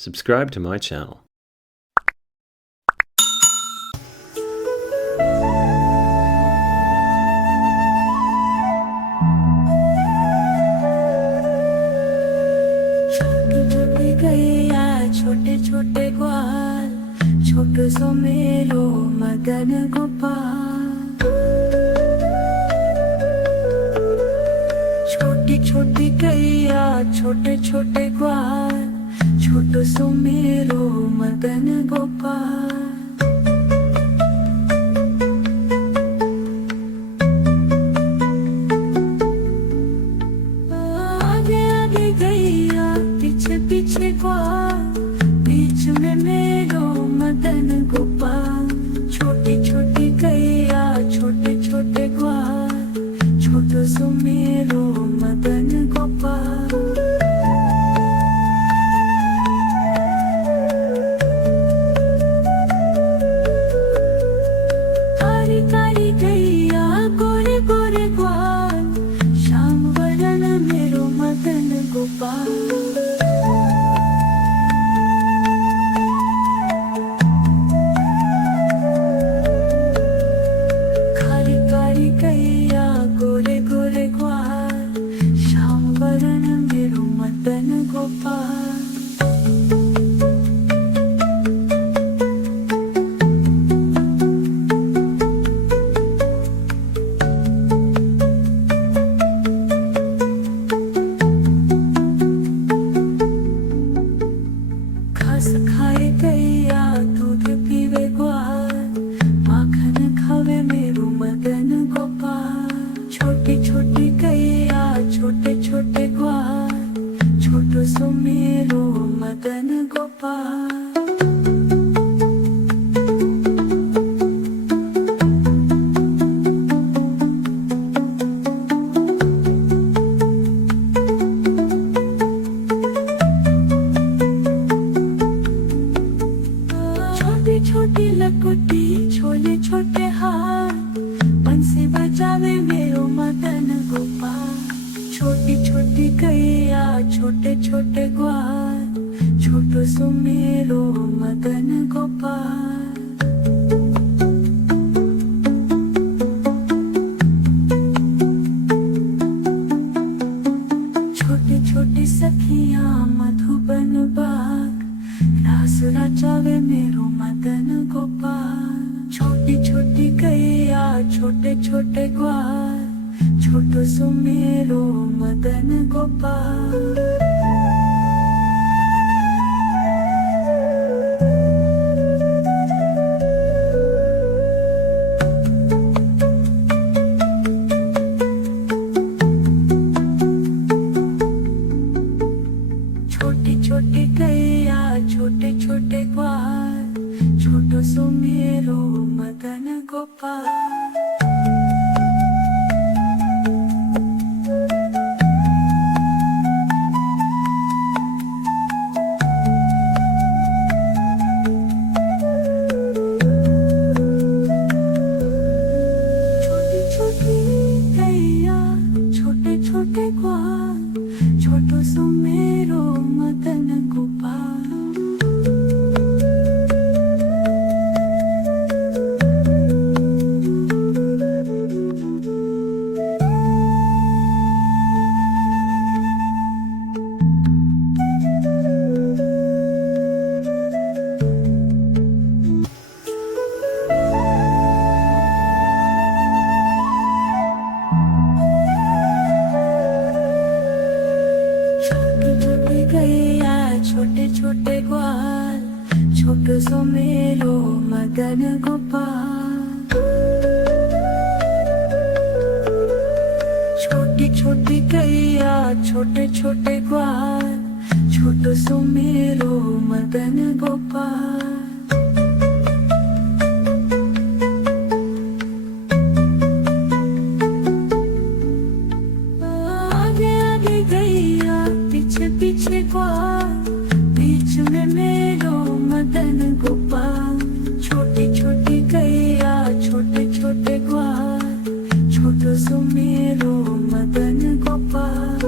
Subscribe to my channel. छोटे छोटे ग्वाल छोटो सो मेरो मदन गोपाल छोटी छोटी गैया छोटे छोटे ग्वाल छोटो सो मेरो मदन गोपाल आगे आगे गैया पीछे पीछे ग्वाल बीच में मेरो मदन गोपाल छोटी छोटी गैया छोटे छोटे ग्वाल छोटो सो मेरो मदन गोपाल कारी कारी गैया गोरे गोरे ग्वाल श्याम वरण मेरो मदन गोपाल गैया गोरे गोरे ग्वाल श्याम वरण मेरो मदन गोपाल घास खाए गैया दूध पीवे ग्वाल माखन खावे मेरो मदन छोटी छोटी गैया छोटे छोटे ग्वाल छोटो सो मेरो मदन गोपाल छोटी छोटी लकुटी छोले छोटे हाथ बंसी बजावे मेरो मदन गोपाल छोटी छोटी गैया छोटे छोटे ग्वाल छोटो सो मेरो मदन गोपाल छोटी छोटी सखियां मधुबन बाग रास रचावे मेरो मदन गोपाल छोटी छोटी गैया छोटे छोटे ग्वाल छोटो सो मेरो मदन गोपाल छोटी छोटी गैया छोटे छोटे ग्वाल छोटो सो मेरो मदन गोपाल छोटी छोटी गैया छोटे छोटे ग्वाल छोटो सो मेरो मदन गोपाल गैया छोटे छोटे ग्वाल छोटो सो मेरो मदन गोपाल छोटी छोटी गैया छोटे छोटे ग्वाल छोटो सो मेरो मदन गोपाल आगे आगे गैया पीछे पीछे ग्वाल बीच में मेरो मदन गोपाल छोटी छोटी गैया छोटे छोटे ग्वाल छोटो सो मेरो मदन गोपाल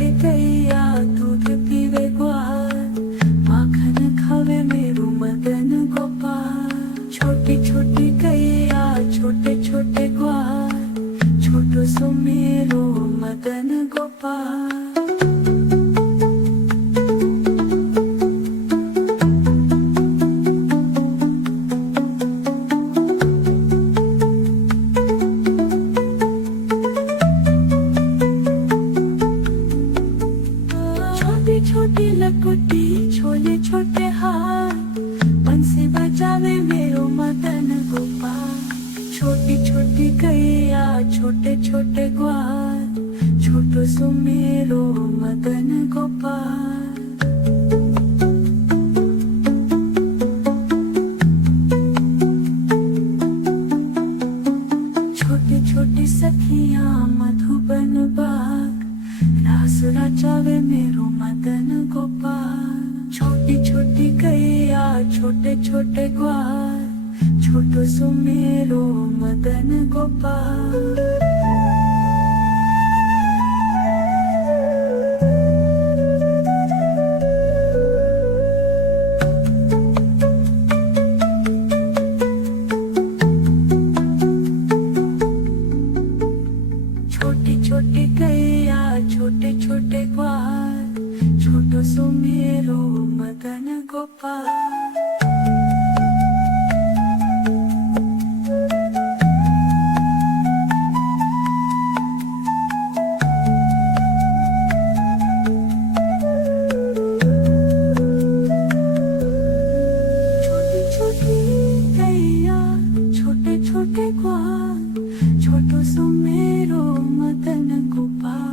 खाए गैया दूध पीवे ग्वाल, माखन खावे मेरो मदन गोपाल। छोटी छोटी गैया छोटे छोटे ग्वाल, छोटो सो मेरो मदन गोपाल। छोटी लकुटी छोले छोटे हाथ, बंसी बजावे मेरो मदन गोपाल। छोटी छोटी गैया छोटे छोटे ग्वाल, छोटो सो मेरो मदन गोपाल। छोटी छोटी सखियां मधुबन बाग, रास रचावे मेरो मदन गोपाल। छोटी छोटी गैया छोटे छोटे ग्वाल, छोटो सो मेरो मदन गोपाल। छोटी छोटी गैया छोटे छोटे ग्वाल, छोटो सो मेरो मदन गोपाल। छोटी छोटी गैया छोटे छोटे ग्वाल, छोटो सो मेरो मदन गोपाल।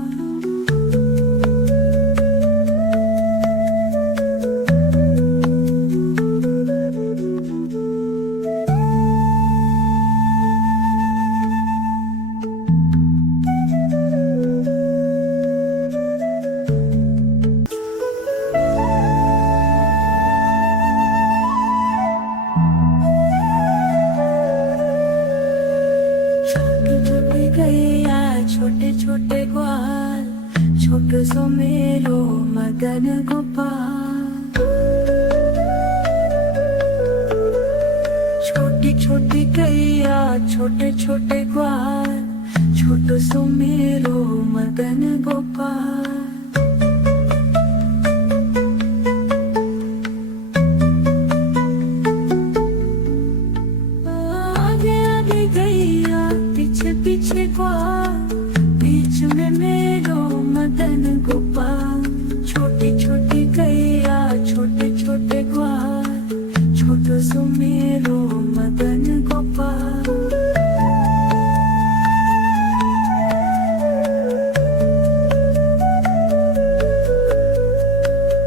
गैया छोटे छोटे ग्वाल, छोटो सो मेरो मदन गोपाल। छोटी छोटी गैया छोटे छोटे ग्वाल, छोटो सो मेरो मदन गोपाल। पीछे ग्वाल, बीच में मेरो मदन गोपाल। छोटी छोटी गैया छोटे छोटे ग्वाल, छोटो सो मेरो मदन गोपाल।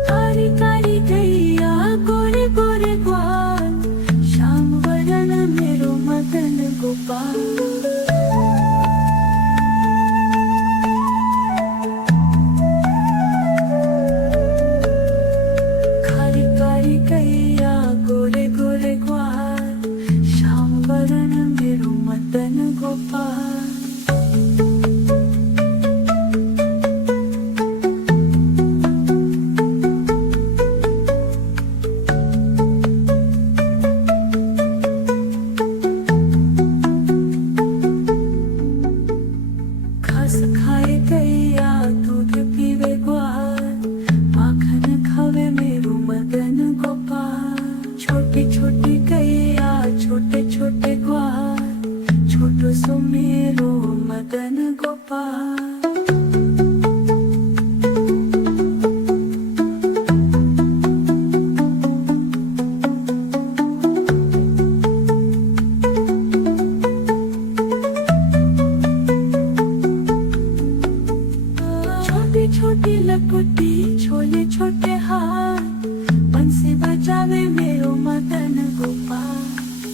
कारी कारी गैया गोरे गोरे ग्वाल, श्याम वरण मेरो मदन गोपाल। गैया गोरे गोरे ग्वाल, श्याम वरण मेरो मदन गोपाल। घास खाए गैया दूध पीवे ग्वाल, माखन खावे मेरो मदन गोपाल। छोटी छोटी गैया छोटे छोटे ग्वाल, छोटो सो मेरो मदन गोपाल। छोटी छोटी लकुटी छोले छोटे हाथ, बंसी बजावे मेरो मदन गोपाल।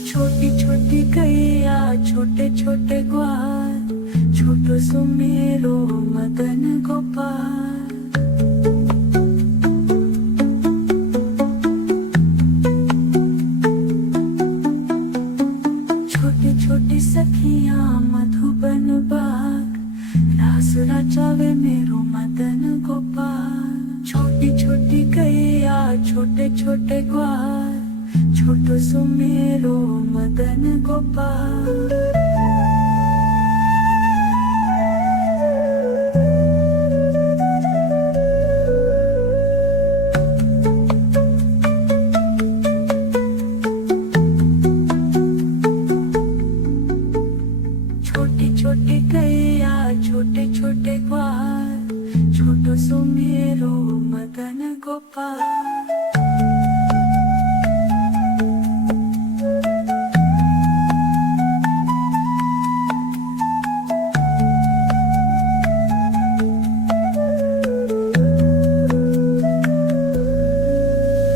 छोटी छोटी गैया छोटे छोटे ग्वाल, छोटो सो मेरो मदन गोपाल। छोटी छोटी सखियां मधुबन बाग, रास रचावे मेरो मदन गोपाल। छोटे छोटे ग्वाल, छोटो सो मेरो मदन गोपाल। छोटी छोटी गैया, छोटे छोटे ग्वाल, छोटो सो मेरो मदन गोपाल।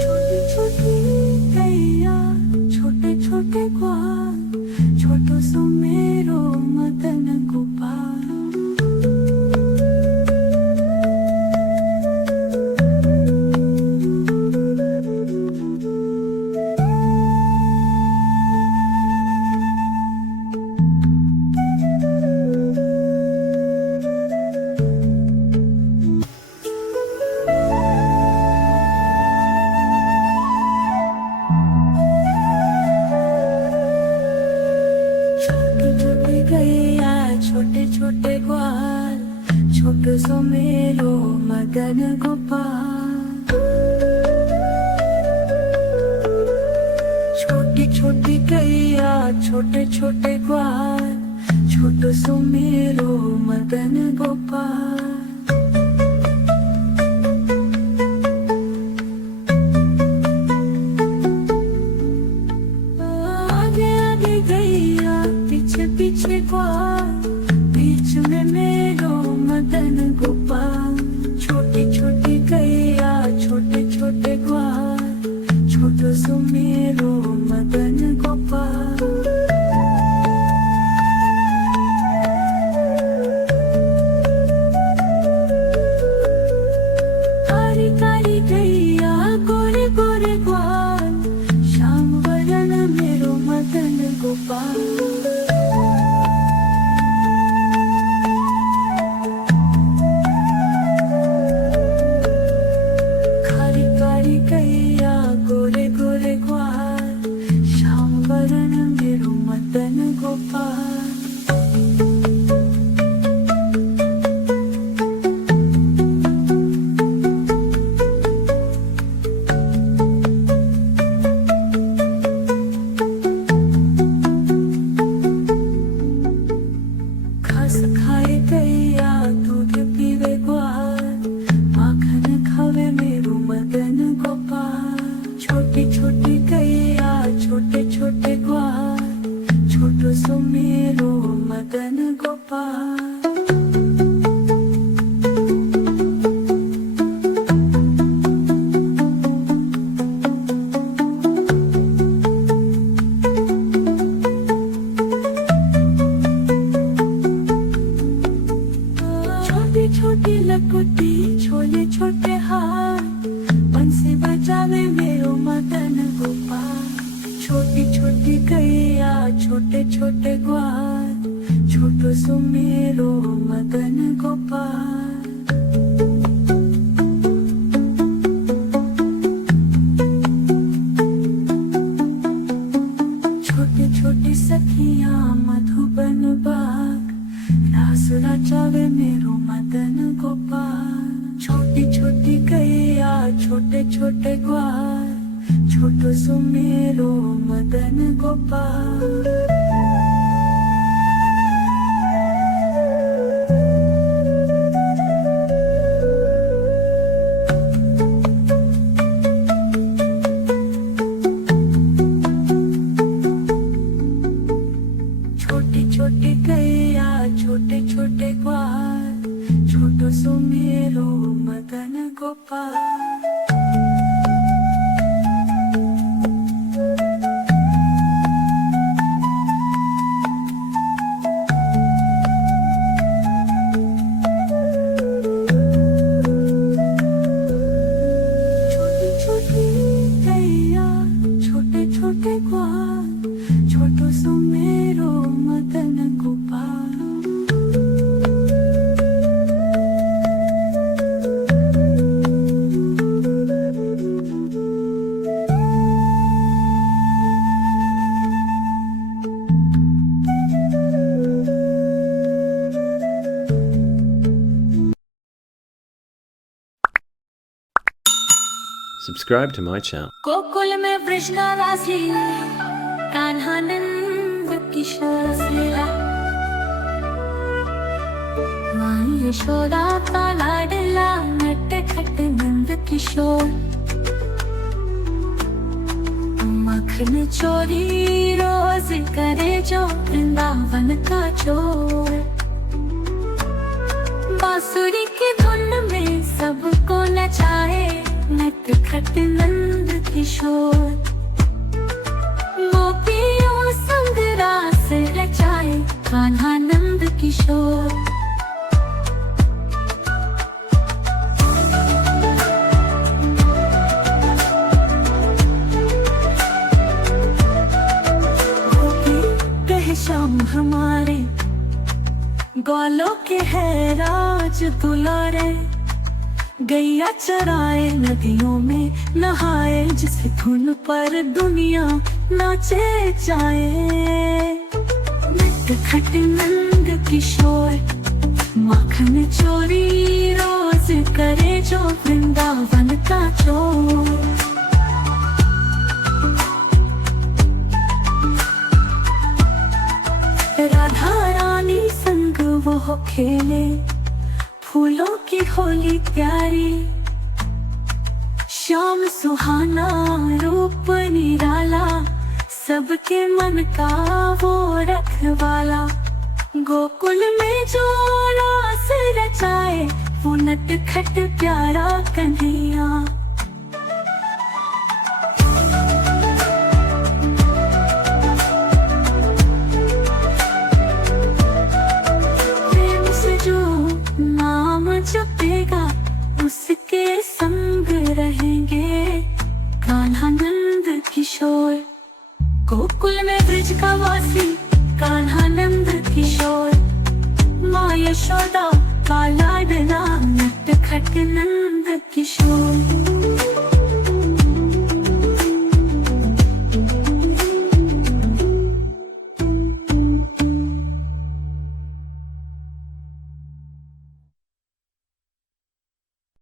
छोटी छोटी गैया, छोटे छोटे ग्वाल, छोटो सो मेरो मदन गोपाल। छोटी छोटी गैया, छोटे छोटे ग्वाल, छोटो सो मेरो मदन गोपाल। छोटी छोटी गैया, छोटे छोटे ग्वाल, छोटो सो मेरो मदन गोपाल। आगे आगे गैया, पीछे पीछे ग्वाल, बीच में मेरो मदन गोपाल। छोटी छोटी गैया, छोटे छोटे ग्वाल, छोटो सो मेरो मदन गोपाल। कारी कारी गैया, गोरे गोरे ग्वाल, श्याम वरण मेरो मदन गोपाल। कारी कारी गैया, गोरे गोरे ग्वाल, श्याम वरण मेरो मदन गोपाल। घास खाए गैया, दूध पीवे ग्वाल, माखन खावे मेरो मदन गोपाल। छोटी छोटी गैया, छोटे छोटे ग्वाल, छोटो सो मेरो मदन गोपाल। छोटी छोटी लकुटी, छोले छोटे हाथ, बंसी बजावे मेरो मदन गोपाल। छोटी छोटी गैया, छोटे छोटे ग्वाल, छोटो सो मेरो मदन गोपाल। छोटी छोटी सखियां, मधुबन बाग, रास रचावे मेरो मदन गोपाल। छोटी छोटी गैया, छोटे छोटे ग्वाल, छोटो सो मेरो मदन गोपाल। छोटी छोटी गैया, छोटे छोटे ग्वाल, छोटो सो मेरो मदन गोपाल। छोटी छोटी गैया, छोटे छोटे ग्वाल, छोटो सो मेरो Madan Gopal. Subscribe to my channel. Gokul में वृषणा राशि कान्हा नंद किशोर लीला माँ यशोदा का लाडला नट खट नंद किशोर मखन चोरी रोज करे जो वृंदावन का चोर बांसुरी की धुन में सबको नचाए नट खट नंद किशोर गोपियों संग रास रचाए कान्हा नंद किशोर शाम हमारे ग्वालों के है राज दुलारे गैया चराए नदियों में नहाए जिस धुन पर दुनिया नाचे जाए नट खट नंद किशोर माखन चोरी रोज करे जो वृंदावन का चोर राधा रानी संग वो खेले फूलों की होली प्यारी श्याम सुहाना रूप निराला सबके मन का वो रखवाला गोकुल में जो रास रचाए वो नट खट प्यारा कन्हैया जपेगा उसके संग रहेंगे कान्हा नंद किशोर गोकुल में ब्रज का वासी कान्हा नंद किशोर माँ यशोदा का लाडला नट खट नंद